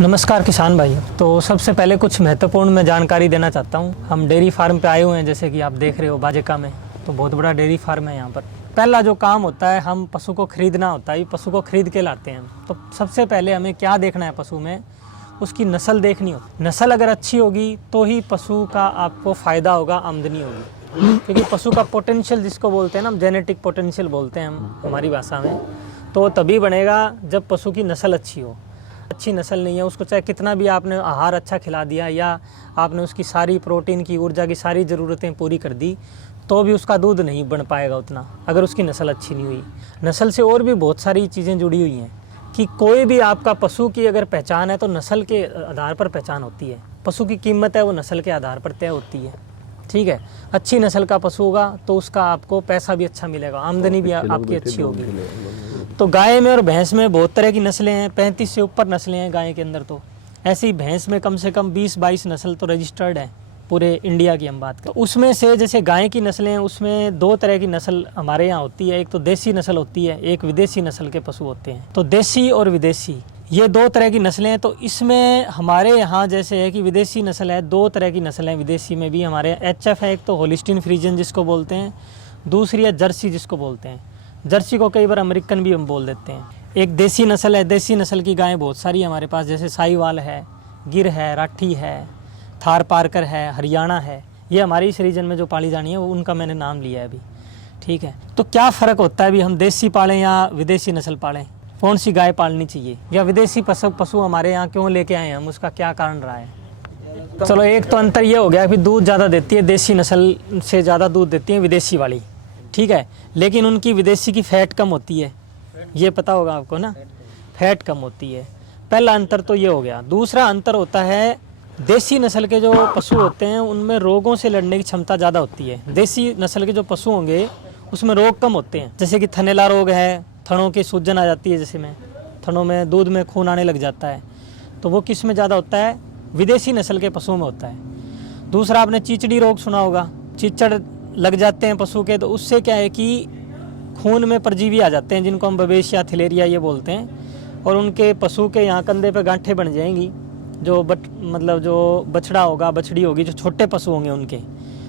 नमस्कार किसान भाई। तो सबसे पहले कुछ महत्वपूर्ण मैं जानकारी देना चाहता हूँ। हम डेयरी फार्म पे आए हुए हैं, जैसे कि आप देख रहे हो बाजिका में। तो बहुत बड़ा डेयरी फार्म है यहाँ पर। पहला जो काम होता है, हम पशु को खरीदना होता है, पशु को खरीद के लाते हैं। तो सबसे पहले हमें क्या देखना है, पशु में उसकी नस्ल देखनी होती है। नस्ल अगर अच्छी होगी तो ही पशु का आपको फ़ायदा होगा, आमदनी होगी। क्योंकि पशु का पोटेंशियल जिसको बोलते हैं ना, हम जेनेटिक पोटेंशियल बोलते हैं हम हमारी भाषा में, तो तभी बनेगा जब पशु की नस्ल अच्छी हो। अच्छी नस्ल नहीं है, उसको चाहे कितना भी आपने आहार अच्छा खिला दिया या आपने उसकी सारी प्रोटीन की, ऊर्जा की सारी ज़रूरतें पूरी कर दी, तो भी उसका दूध नहीं बन पाएगा उतना, अगर उसकी नस्ल अच्छी नहीं हुई। नस्ल से और भी बहुत सारी चीज़ें जुड़ी हुई हैं कि कोई भी आपका पशु की अगर पहचान है तो नस्ल के आधार पर पहचान होती है। पशु की कीमत है वो नस्ल के आधार पर तय होती है। ठीक है, अच्छी नस्ल का पशु होगा तो उसका आपको पैसा भी अच्छा मिलेगा, आमदनी भी आपकी अच्छी होगी। तो गाय में और भैंस में बहुत तरह की नस्लें हैं, 35 से ऊपर नस्लें हैं गाय के अंदर। तो ऐसी भैंस में कम से कम 20-22 नस्ल तो रजिस्टर्ड है पूरे इंडिया की हम बात करें। तो उसमें से जैसे गाय की नस्लें हैं, उसमें 2 तरह की नस्ल हमारे यहाँ होती है। एक तो देसी नस्ल होती है, एक विदेशी नस्ल के पशु होते हैं। तो देसी और विदेशी ये 2 तरह की नस्लें हैं। तो इसमें हमारे यहाँ जैसे है कि विदेशी नस्ल है, 2 तरह की नस्ल है विदेशी में भी हमारे। HF है एक तो, होलिस्टीन फ्रीजियन जिसको बोलते हैं, दूसरी है जर्सी जिसको बोलते हैं। जर्सी को कई बार अमेरिकन भी हम बोल देते हैं। एक देसी नस्ल है, देसी नस्ल की गायें बहुत सारी हमारे पास, जैसे साहिवाल है, गिर है, राठी है, थार पारकर है, हरियाणा है। ये हमारी इस रीजन में जो पाली जानी है वो उनका मैंने नाम लिया है अभी। ठीक है, तो क्या फ़र्क होता है अभी हम देसी पालें या विदेशी नस्ल पालें, कौन सी गाय पालनी चाहिए, या विदेशी पशु हमारे यहाँ क्यों लेके आए हम, उसका क्या कारण रहा है। चलो, एक तो अंतर ये हो गया कि दूध ज़्यादा देती है, देसी नस्ल से ज़्यादा दूध देती है विदेशी वाली। ठीक है, लेकिन उनकी विदेशी की फ़ैट कम होती है, ये पता होगा आपको ना, फैट कम होती है। पहला अंतर तो ये हो गया। दूसरा अंतर होता है, देसी नस्ल के जो पशु होते हैं उनमें रोगों से लड़ने की क्षमता ज़्यादा होती है। देसी नस्ल के जो पशु होंगे उसमें रोग कम होते हैं, जैसे कि थनैला रोग है, थनों की सूजन आ जाती है, जैसे में थनों में दूध में खून आने लग जाता है, तो वो किस में ज़्यादा होता है, विदेशी नस्ल के पशुओं में होता है। दूसरा आपने चीचड़ी रोग सुना होगा, चीचड़ लग जाते हैं पशु के, तो उससे क्या है कि खून में परजीवी आ जाते हैं जिनको हम बवेशिया थिलेरिया ये बोलते हैं, और उनके पशु के यहाँ कंधे पे गांठें बन जाएंगी। जो मतलब जो बछड़ा होगा, बछड़ी होगी, जो छोटे पशु होंगे उनके,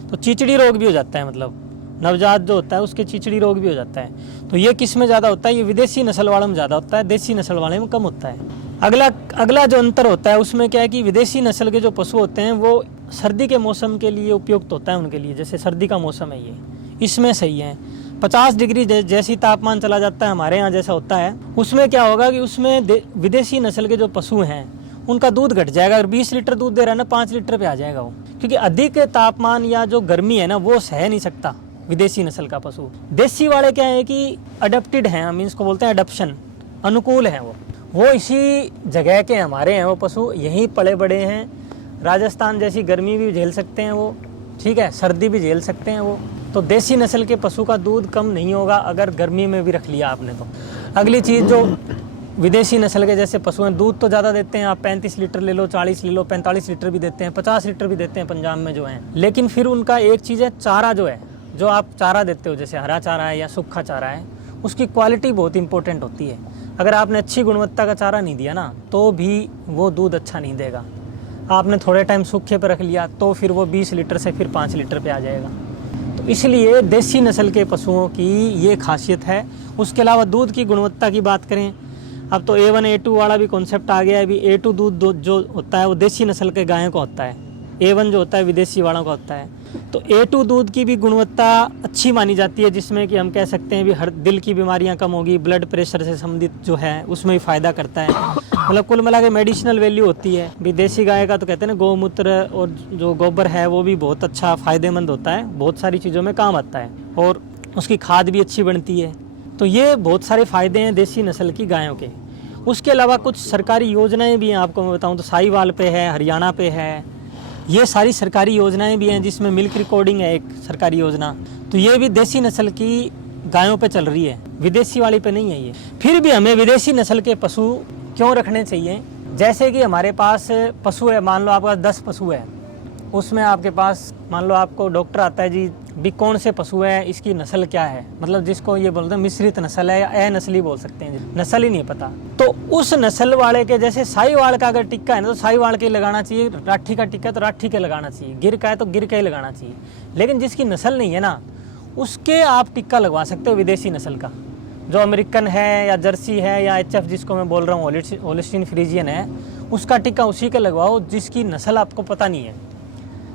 तो चीचड़ी रोग भी हो जाता है, मतलब नवजात जो होता है उसके चीचड़ी रोग भी हो जाता है। तो ये किस में ज़्यादा होता है, ये विदेशी नस्ल वाले में ज़्यादा होता है, देसी नस्ल वाले में कम होता है। अगला जो अंतर होता है उसमें क्या है कि विदेशी नस्ल के जो पशु होते हैं वो सर्दी के मौसम के लिए उपयुक्त होता है उनके लिए, जैसे सर्दी का मौसम है ये, इसमें सही है। 50 डिग्री जैसी तापमान चला जाता है हमारे यहाँ जैसा होता है, उसमें क्या होगा कि उसमें विदेशी नस्ल के जो पशु हैं उनका दूध घट जाएगा। अगर 20 लीटर दूध दे रहा है ना, 5 लीटर पे आ जाएगा वो, क्योंकि अधिक तापमान या जो गर्मी है ना वो सह नहीं सकता विदेशी नस्ल का पशु। देसी वाले क्या है कि अडेप्टेड हैं, हम इसको बोलते हैं अडप्शन, अनुकूल हैं वो इसी जगह के हमारे हैं वो पशु, यहीं पले बड़े हैं। राजस्थान जैसी गर्मी भी झेल सकते हैं वो, ठीक है, सर्दी भी झेल सकते हैं वो। तो देसी नस्ल के पशु का दूध कम नहीं होगा अगर गर्मी में भी रख लिया आपने तो। अगली चीज़, जो विदेशी नस्ल के जैसे पशु हैं, दूध तो ज़्यादा देते हैं, आप 35 लीटर ले लो, 40 ले लो, 45 लीटर भी देते हैं, 50 लीटर भी देते हैं पंजाब में जो हैं। लेकिन फिर उनका एक चीज़ है, चारा जो है, जो आप चारा देते हो, जैसे हरा चारा है या सूखा चारा है, उसकी क्वालिटी बहुत इंपॉर्टेंट होती है। अगर आपने अच्छी गुणवत्ता का चारा नहीं दिया ना तो भी वो दूध अच्छा नहीं देगा। आपने थोड़े टाइम सूखे पर रख लिया तो फिर वो 20 लीटर से फिर 5 लीटर पे आ जाएगा। तो इसलिए देसी नस्ल के पशुओं की ये खासियत है। उसके अलावा दूध की गुणवत्ता की बात करें, अब तो A1 A2 वाला भी कॉन्सेप्ट आ गया है। अभी A2 दूध जो होता है वो देसी नस्ल के गायों का होता है, A1 जो होता है विदेशी वालों का होता है। तो A2 दूध की भी गुणवत्ता अच्छी मानी जाती है, जिसमें कि हम कह सकते हैं भी हर दिल की बीमारियां कम होगी, ब्लड प्रेशर से संबंधित जो है उसमें भी फ़ायदा करता है। मतलब कुल मिला के मेडिसिनल वैल्यू होती है। विदेशी गाय का तो कहते हैं ना, गौमूत्र और जो गोबर है वो भी बहुत अच्छा फ़ायदेमंद होता है, बहुत सारी चीज़ों में काम आता है, और उसकी खाद भी अच्छी बनती है। तो ये बहुत सारे फ़ायदे हैं देसी नस्ल की गायों के। उसके अलावा कुछ सरकारी योजनाएँ भी हैं, आपको मैं बताऊँ तो साहिवाल पे है, हरियाणा पे है, ये सारी सरकारी योजनाएं भी हैं, जिसमें मिल्क रिकॉर्डिंग है एक सरकारी योजना। तो ये भी देसी नस्ल की गायों पे चल रही है, विदेशी वाली पे नहीं है ये। फिर भी हमें विदेशी नस्ल के पशु क्यों रखने चाहिए, जैसे कि हमारे पास पशु है, मान लो आपका 10 पशु है, उसमें आपके पास मान लो आपको डॉक्टर आता है जी भी कौन से पशु है, इसकी नस्ल क्या है, मतलब जिसको ये बोलते हैं मिश्रित नस्ल है या अनस्ली बोल सकते हैं, नस्ल ही नहीं पता, तो उस नस्ल वाले के जैसे साहीवाल का अगर टिक्का है ना तो साहीवाल के लगाना चाहिए, राठी का टिक्का तो राठी के लगाना चाहिए, गिर का है तो गिर का ही लगाना चाहिए। लेकिन जिसकी नस्ल नहीं है ना उसके आप टिक्का लगवा सकते हो विदेशी नस्ल का, जो अमेरिकन है या जर्सी है या HF जिसको मैं बोल रहा हूँ होलिस्टीन फ्रीजियन है, उसका टिक्का उसी का लगवाओ जिसकी नस्ल आपको पता नहीं है।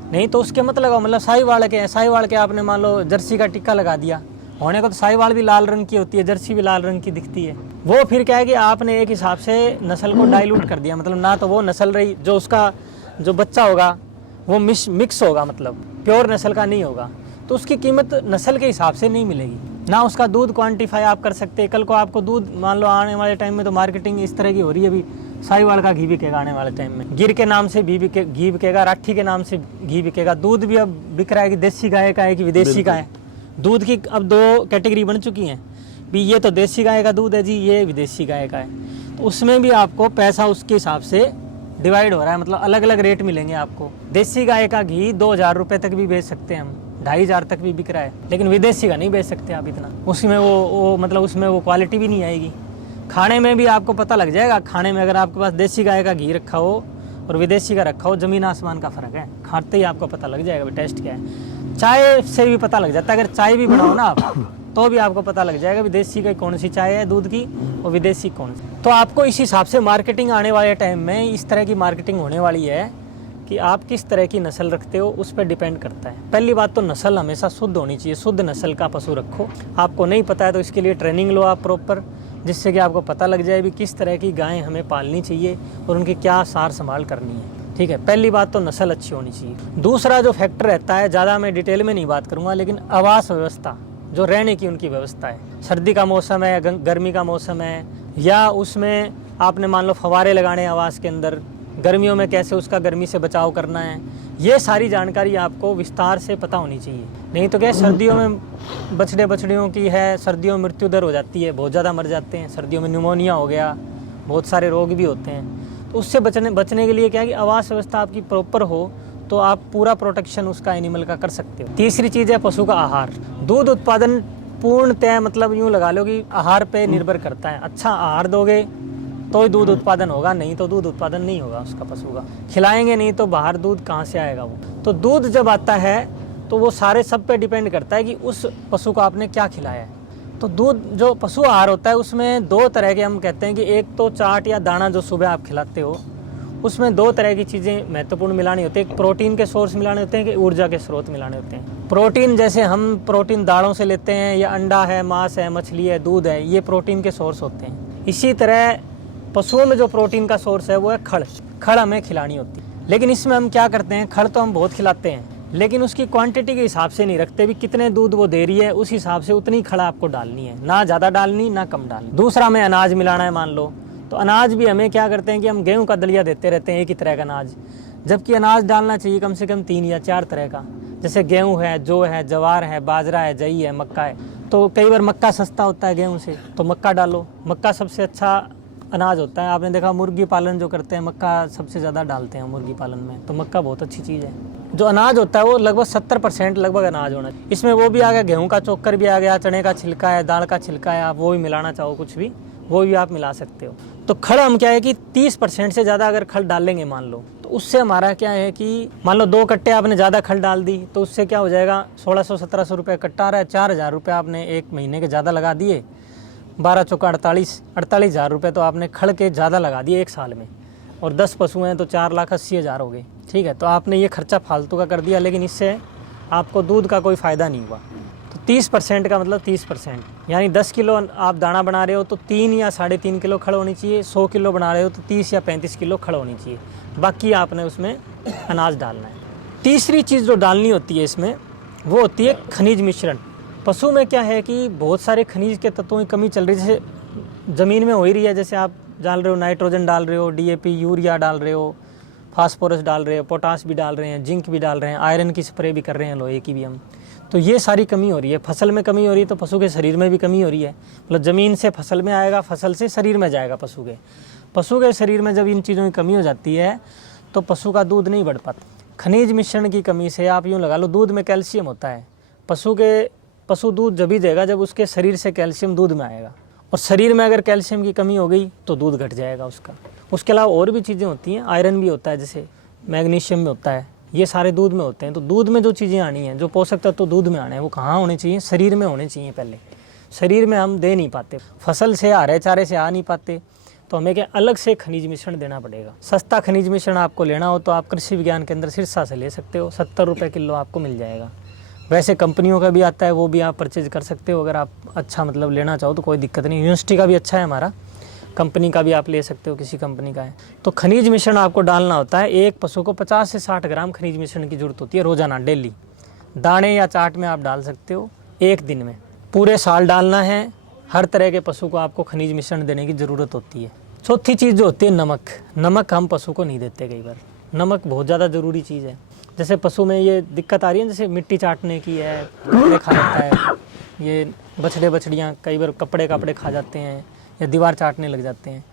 नहीं तो उसके मत लगाओ, मतलब साहीवाल के हैं, साहीवाल के आपने मान लो जर्सी का टिक्का लगा दिया, होने को तो साहीवाल भी लाल रंग की होती है, जर्सी भी लाल रंग की दिखती है, वो फिर क्या है कि आपने एक हिसाब से नस्ल को डाइल्यूट कर दिया, मतलब ना तो वो नस्ल रही, जो उसका जो बच्चा होगा वो मिक्स होगा, मतलब प्योर नस्ल का नहीं होगा, तो उसकी कीमत नस्ल के हिसाब से नहीं मिलेगी, ना उसका दूध क्वांटिफाई आप कर सकते हैं। कल को आपको दूध मान लो आने वाले टाइम में तो मार्केटिंग इस तरह की हो रही है, अभी साहीवाल का घी बिकेगा आने वाले टाइम में, गिर के नाम से घी बिकेगा, राठी के नाम से घी बिकेगा, दूध भी अब बिक रहा है कि देसी गाय का है कि विदेशी का है। दूध की अब 2 कैटेगरी बन चुकी हैं, भी ये तो देसी गाय का दूध है जी, ये विदेशी गाय का है, तो उसमें भी आपको पैसा उसके हिसाब से डिवाइड हो रहा है, मतलब अलग अलग रेट मिलेंगे आपको। देसी गाय का घी 2000 रुपये तक भी बेच सकते हैं हम, 2500 तक भी बिक रहा है, लेकिन विदेशी का नहीं बेच सकते आप इतना, उसमें वो मतलब उसमें वो क्वालिटी भी नहीं आएगी। खाने में भी आपको पता लग जाएगा, खाने में अगर आपके पास देसी गाय का घी रखा हो और विदेशी का रखा हो, ज़मीन आसमान का फ़र्क है, खाते ही आपको पता लग जाएगा टेस्ट क्या है। चाय से भी पता लग जाता है, अगर चाय भी बनाओ ना आप तो भी आपको पता लग जाएगा विदेशी की कौन सी चाय है दूध की और विदेशी कौन सी। तो आपको इस हिसाब से मार्केटिंग आने वाले टाइम में इस तरह की मार्केटिंग होने वाली है कि आप किस तरह की नस्ल रखते हो उस पर डिपेंड करता है। पहली बात तो नस्ल हमेशा शुद्ध होनी चाहिए, शुद्ध नस्ल का पशु रखो। आपको नहीं पता है तो इसके लिए ट्रेनिंग लो आप प्रॉपर, जिससे कि आपको पता लग जाए भी किस तरह की गायें हमें पालनी चाहिए और उनकी क्या सार संभाल करनी है। ठीक है, पहली बात तो नस्ल अच्छी होनी चाहिए। दूसरा जो फैक्टर रहता है, ज़्यादा मैं डिटेल में नहीं बात करूँगा, लेकिन आवास व्यवस्था, जो रहने की उनकी व्यवस्था है, सर्दी का मौसम है, गर्मी का मौसम है, या उसमें आपने मान लो फव्वारे लगाने आवास के अंदर, गर्मियों में कैसे उसका गर्मी से बचाव करना है, ये सारी जानकारी आपको विस्तार से पता होनी चाहिए। नहीं तो क्या सर्दियों में बछड़ियों की है, सर्दियों में मृत्यु दर हो जाती है, बहुत ज़्यादा मर जाते हैं, सर्दियों में न्यूमोनिया हो गया, बहुत सारे रोग भी होते हैं। तो उससे बचने के लिए क्या है कि आवास व्यवस्था आपकी प्रॉपर हो तो आप पूरा प्रोटेक्शन उसका एनिमल का कर सकते हो। तीसरी चीज़ है पशु का आहार। दूध उत्पादन पूर्णतः मतलब यूँ लगा लो कि आहार पे निर्भर करता है। अच्छा आहार दोगे तो ही दूध उत्पादन होगा, नहीं तो दूध उत्पादन नहीं होगा उसका पशु का। खिलाएंगे नहीं तो बाहर दूध कहाँ से आएगा वो। तो दूध जब आता है तो वो सारे सब पे डिपेंड करता है कि उस पशु को आपने क्या खिलाया है। तो दूध जो पशु आहार होता है उसमें 2 तरह के हम कहते हैं कि एक तो चाट या दाना जो सुबह आप खिलाते हो, उसमें 2 तरह की चीज़ें महत्वपूर्ण मिलानी होती है। एक प्रोटीन के सोर्स मिलाने होते हैं कि ऊर्जा के स्रोत मिलाने होते हैं। प्रोटीन जैसे हम प्रोटीन दालों से लेते हैं, या अंडा है, मांस है, मछली है, दूध है, ये प्रोटीन के सोर्स होते हैं। इसी तरह पशुओं में जो प्रोटीन का सोर्स है वो है खड़। खड़ हमें खिलानी होती है, लेकिन इसमें हम क्या करते हैं, खड़ तो हम बहुत खिलाते हैं लेकिन उसकी क्वांटिटी के हिसाब से नहीं रखते भी कितने दूध वो दे रही है, उस हिसाब से उतनी खड़ आपको डालनी है, ना ज़्यादा डालनी ना कम डालनी। दूसरा हमें अनाज मिलाना है मान लो, तो अनाज भी हमें क्या करते हैं कि हम गेहूं का दलिया देते रहते हैं एक ही तरह का अनाज, जबकि अनाज डालना चाहिए कम से कम 3 या 4 तरह का। जैसे गेहूं है, जौ है, जवार है, बाजरा है, जई है, मक्का है। तो कई बार मक्का सस्ता होता है गेहूं से, तो मक्का डालो। मक्का सबसे अच्छा अनाज होता है। आपने देखा मुर्गी पालन जो करते हैं मक्का सबसे ज़्यादा डालते हैं मुर्गी पालन में, तो मक्का बहुत अच्छी चीज़ है। जो अनाज होता है वो लगभग 70% लगभग अनाज होना चाहिए। इसमें वो भी आ गया, गेहूं का चोकर भी आ गया, चने का छिलका है, दाल का छिलका है, आप वो भी मिलाना चाहो कुछ भी, वो भी आप मिला सकते हो। तो खड़ हम क्या है कि 30% से ज़्यादा अगर खड़ डालेंगे मान लो, तो उससे हमारा क्या है कि मान लो 2 कट्टे आपने ज़्यादा खड़ डाल दी, तो उससे क्या हो जाएगा, 1600-1700 रुपये कट्टा आ रहा है, 4000 रुपये आपने 1 महीने के ज़्यादा लगा दिए, 12 चौका 48,000 रुपये तो आपने खड़ के ज़्यादा लगा दिए 1 साल में, और 10 पशु हैं तो 4,80,000 हो गए। ठीक है, तो आपने ये खर्चा फालतू का कर दिया, लेकिन इससे आपको दूध का कोई फ़ायदा नहीं हुआ। तो 30% का मतलब 30%, यानी 10 किलो आप दाना बना रहे हो तो 3 या 3.5 किलो खड़ होनी चाहिए, 100 किलो बना रहे हो तो 30 या 35 किलो खड़ होनी चाहिए, बाकी आपने उसमें अनाज डालना है। तीसरी चीज़ जो डालनी होती है इसमें, वो होती है खनिज मिश्रण। पशु में क्या है कि बहुत सारे खनिज के तत्वों की कमी चल रही है, जैसे ज़मीन में हो ही रही है, जैसे आप डाल रहे हो नाइट्रोजन डाल रहे हो, DAP यूरिया डाल रहे हो, फास्फोरस डाल रहे हो, पोटास भी डाल रहे हैं, जिंक भी डाल रहे हैं, आयरन की स्प्रे भी कर रहे हैं, लोहे की भी हम। तो ये सारी कमी हो रही है, फसल में कमी हो रही है, तो पशु के शरीर में भी कमी हो रही है। मतलब ज़मीन से फसल में आएगा, फसल से शरीर में जाएगा पशु के शरीर में जब इन चीज़ों की कमी हो जाती है तो पशु का दूध नहीं बढ़ पाता। खनिज मिश्रण की कमी से आप यूँ लगा लो, दूध में कैल्शियम होता है, पशु दूध जब ही देगा जब उसके शरीर से कैल्शियम दूध में आएगा, और शरीर में अगर कैल्शियम की कमी हो गई तो दूध घट जाएगा उसका। उसके अलावा और भी चीज़ें होती हैं, आयरन भी होता है, जैसे मैग्नीशियम में होता है, ये सारे दूध में होते हैं। तो दूध में जो चीज़ें आनी हैं, जो पोषक तत्व तो दूध में आने हैं, वो कहाँ होने चाहिए? शरीर में होने चाहिए। पहले शरीर में हम दे नहीं पाते, फसल से हरे चारे से आ नहीं पाते, तो हमें क्या अलग से खनिज मिश्रण देना पड़ेगा। सस्ता खनिज मिश्रण आपको लेना हो तो आप कृषि विज्ञान केंद्र सिरसा से ले सकते हो, 70 रुपये किलो आपको मिल जाएगा। वैसे कंपनियों का भी आता है, वो भी आप परचेज कर सकते हो अगर आप अच्छा मतलब लेना चाहो तो कोई दिक्कत नहीं। यूनिवर्सिटी का भी अच्छा है हमारा, कंपनी का भी आप ले सकते हो, किसी कंपनी का है। तो खनिज मिश्रण आपको डालना होता है, एक पशु को 50 से 60 ग्राम खनिज मिश्रण की जरूरत होती है रोजाना, डेली। दाने या चाट में आप डाल सकते हो एक दिन में। पूरे साल डालना है, हर तरह के पशु को आपको खनिज मिश्रण देने की ज़रूरत होती है। चौथी चीज़ जो होती है नमक। नमक हम पशु को नहीं देते कई बार। नमक बहुत ज़्यादा ज़रूरी चीज़ है। जैसे पशु में ये दिक्कत आ रही है, जैसे मिट्टी चाटने की है, कपड़े खा जाता है, ये बछड़े बछड़ियाँ कई बार कपड़े खा जाते हैं या दीवार चाटने लग जाते हैं।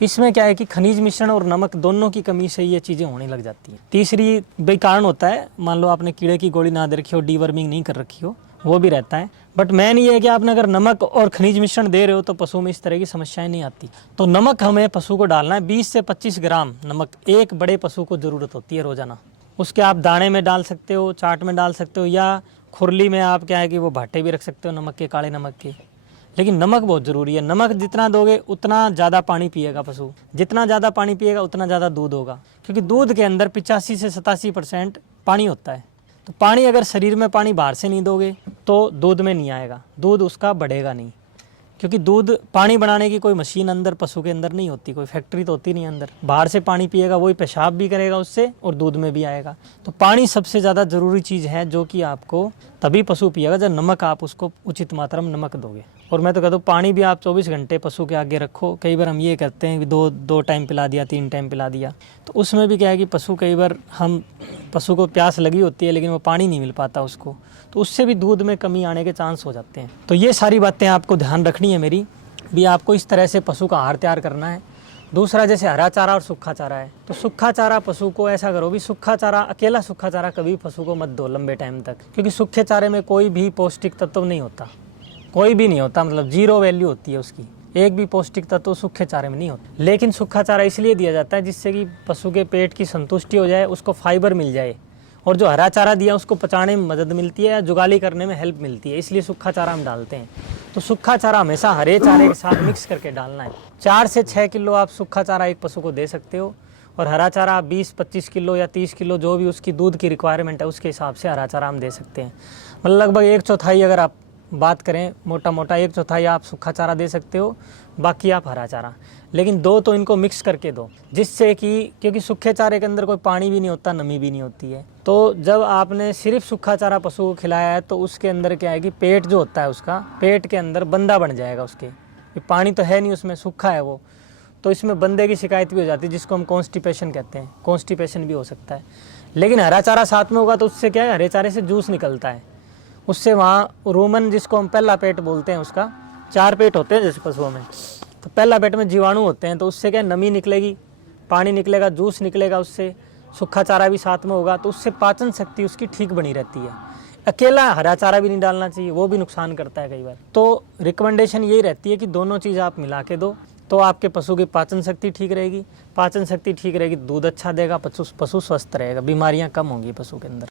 इसमें क्या है कि खनिज मिश्रण और नमक दोनों की कमी से ये चीज़ें होने लग जाती हैं। तीसरी बे कारण होता है, मान लो आपने कीड़े की गोली ना दे रखी हो, डीवर्मिंग नहीं कर रखी हो, वो भी रहता है। बट मेन ये है कि आपने अगर नमक और खनिज मिश्रण दे रहे हो तो पशु में इस तरह की समस्याएं नहीं आती। तो नमक हमें पशु को डालना है, 20 से 25 ग्राम नमक एक बड़े पशु को ज़रूरत होती है रोज़ाना। उसके आप दाने में डाल सकते हो, चाट में डाल सकते हो, या खुरली में आप क्या है कि वो भाटे भी रख सकते हो नमक के, काले नमक के। लेकिन नमक बहुत ज़रूरी है। नमक जितना दोगे उतना ज़्यादा पानी पिएगा पशु, जितना ज़्यादा पानी पिएगा उतना ज़्यादा दूध होगा, क्योंकि दूध के अंदर 85 से 87% पानी होता है। तो पानी अगर शरीर में पानी बाहर से नहीं दोगे तो दूध में नहीं आएगा, दूध उसका बढ़ेगा नहीं, क्योंकि दूध पानी बनाने की कोई मशीन अंदर पशु के अंदर नहीं होती, कोई फैक्ट्री तो होती नहीं अंदर। बाहर से पानी पिएगा, वही पेशाब भी करेगा उससे और दूध में भी आएगा। तो पानी सबसे ज़्यादा ज़रूरी चीज़ है, जो कि आपको तभी पशु पिएगा जब नमक आप उसको उचित मात्रा में नमक दोगे। और मैं तो कहता हूँ पानी भी आप 24 घंटे पशु के आगे रखो। कई बार हम ये करते हैं कि दो टाइम पिला दिया, 3 टाइम पिला दिया, तो उसमें भी क्या है कि पशु कई बार पशु को प्यास लगी होती है लेकिन वो पानी नहीं मिल पाता उसको, तो उससे भी दूध में कमी आने के चांस हो जाते हैं। तो ये सारी बातें आपको ध्यान रखनी है मेरी भी। आपको इस तरह से पशु का आहार तैयार करना है। दूसरा, जैसे हरा चारा और सूखा चारा है, तो सूखा चारा पशु को ऐसा करो भी, सूखा चारा, अकेला सूखा चारा कभी पशु को मत दो लंबे टाइम तक, क्योंकि सूखे चारे में कोई भी पौष्टिक तत्व नहीं होता, कोई भी नहीं होता, मतलब 0 वैल्यू होती है उसकी, एक भी पौष्टिक तत्व सूखे चारे में नहीं होता। लेकिन सूखा चारा इसलिए दिया जाता है जिससे कि पशु के पेट की संतुष्टि हो जाए, उसको फाइबर मिल जाए, और जो हरा चारा दिया उसको पचाने में मदद मिलती है या जुगाली करने में हेल्प मिलती है, इसलिए सूखा चारा हम डालते हैं। तो सूखा चारा हमेशा हरे चारे के साथ मिक्स करके डालना है। 4 से 6 किलो आप सूखा चारा एक पशु को दे सकते हो, और हरा चारा 20-25 किलो या 30 किलो, जो भी उसकी दूध की रिक्वायरमेंट है उसके हिसाब से हरा चारा हम दे सकते हैं। मतलब लगभग 1/4 अगर आप बात करें, मोटा मोटा 1/4 आप सूखा चारा दे सकते हो, बाकी आप हरा चारा। लेकिन 2 तो इनको मिक्स करके दो, जिससे कि, क्योंकि सूखे चारे के अंदर कोई पानी भी नहीं होता, नमी भी नहीं होती है। तो जब आपने सिर्फ सूखा चारा पशु को खिलाया है तो उसके अंदर क्या है कि पेट जो होता है उसका, पेट के अंदर बंदा बन जाएगा उसके, पानी तो है नहीं उसमें, सूखा है वो, तो इसमें बंदे की शिकायत भी हो जाती है, जिसको हम कॉन्स्टिपेशन कहते हैं, कॉन्स्टिपेशन भी हो सकता है। लेकिन हरा चारा साथ में होगा तो उससे क्या है, हरे चारे से जूस निकलता है, उससे वहाँ रूमन, जिसको हम पहला पेट बोलते हैं, उसका 4 पेट होते हैं जैसे पशुओं में, तो पहला पेट में जीवाणु होते हैं, तो उससे क्या नमी निकलेगी, पानी निकलेगा, जूस निकलेगा उससे, सूखा चारा भी साथ में होगा, तो उससे पाचन शक्ति उसकी ठीक बनी रहती है। अकेला हरा चारा भी नहीं डालना चाहिए, वो भी नुकसान करता है कई बार। तो रिकमेंडेशन यही रहती है कि दोनों चीज़ आप मिला के दो, तो आपके पशु की पाचन शक्ति ठीक रहेगी। पाचन शक्ति ठीक रहेगी, दूध अच्छा देगा, पशु स्वस्थ रहेगा, बीमारियाँ कम होंगी पशु के अंदर।